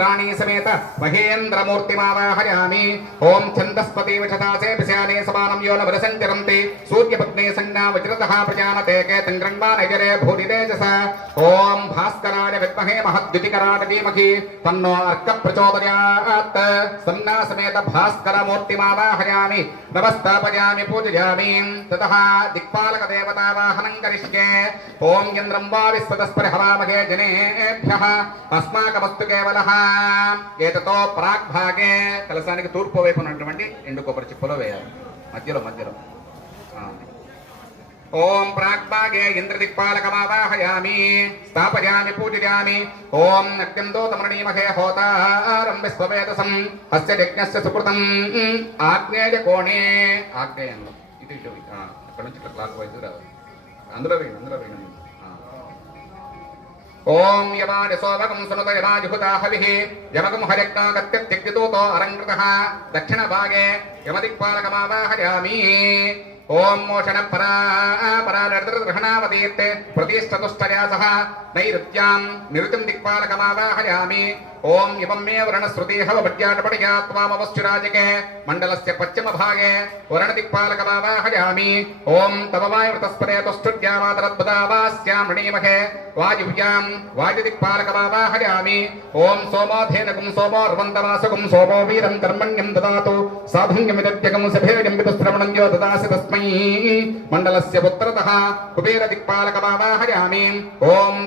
प्राणी समेत महेन्द्रमूर्तिमावाहयामि ओम छंदस्पति विषदासे विषयाने समानं यो न वरसंचरन्ति सूर्यपत्नी संज्ञा वज्रतः प्रजानते केतंग्रण्वा नैजरे भूरितेजस ओम भास्कराय विद्महे महद्युतिकराय धीमहि तन्नो अर्क प्रचोदयात् सन्ना समेत भास्कर मूर्तिमावाहयामि नमस्तापयामि पूजयामि ततः दिक्पालक देवता वाहनं करिष्ये ओम इन्द्रं वा विस्पतस्पर हवामहे जनेभ्यः अस्माकमस्तु केवलः ఏతతో ప్రాగ్భాగే కలసానికి తూర్పు వైపు ఉన్నటువంటి ఎండు కొబ్బరి చిప్పలో వేయాలి మధ్యలో ఓం ప్రాగ్భాగే ఇంద్రదిక్పాలకమావాహయామి స్థాపయామి పూజయామి ఓం నక్యందో తమరణీమహే హోతారం విశ్వవేదసం అస్య యజ్ఞస్య సుకృతం ఆగ్నేయ కోణే ఆగ్నేయంలో ఇది అక్కడ నుంచి క్లాక్ వైపు రావాలి అందులో వేయండి ओम यवान सोवकं सुनुत यवाजुहुता हविः यमकं हरिक्तागत्यत्यक्तितोतो अरङ्कृतः दक्षिण भागे यमदिक्पालकमावाहयामि ओम मोषण परानर्दृहणावतीर्थे प्रतिष्ठतुष्टया सह नैऋत्यां निरुतिं दिक्पालकमावाहयामि ओम इमं मे वर्णश्रुतिः वड्याटपटया त्वामवश्चुराजके मण्डलस्य पश्चिम भागे वर्णदिक्पालकमावाहयामि ओम तव वायुवृतस्पदे तुष्टुड्यामातरद्बुधावास्यां ऋणीमहे वायुभ्यां वायुदिक्पालकमावाहयामि ओम सोमोधेनगुं सोमोर्वन्दवासुगुं सोमो वीरं कर्मण्यं ददातु साधुन्यमिदत्यगं सभेयं विदुश्रवणं यो ददासि तस्मै मण्डलस्य पुत्रतः कुबेरदिक्पालकमावाहयामि ओम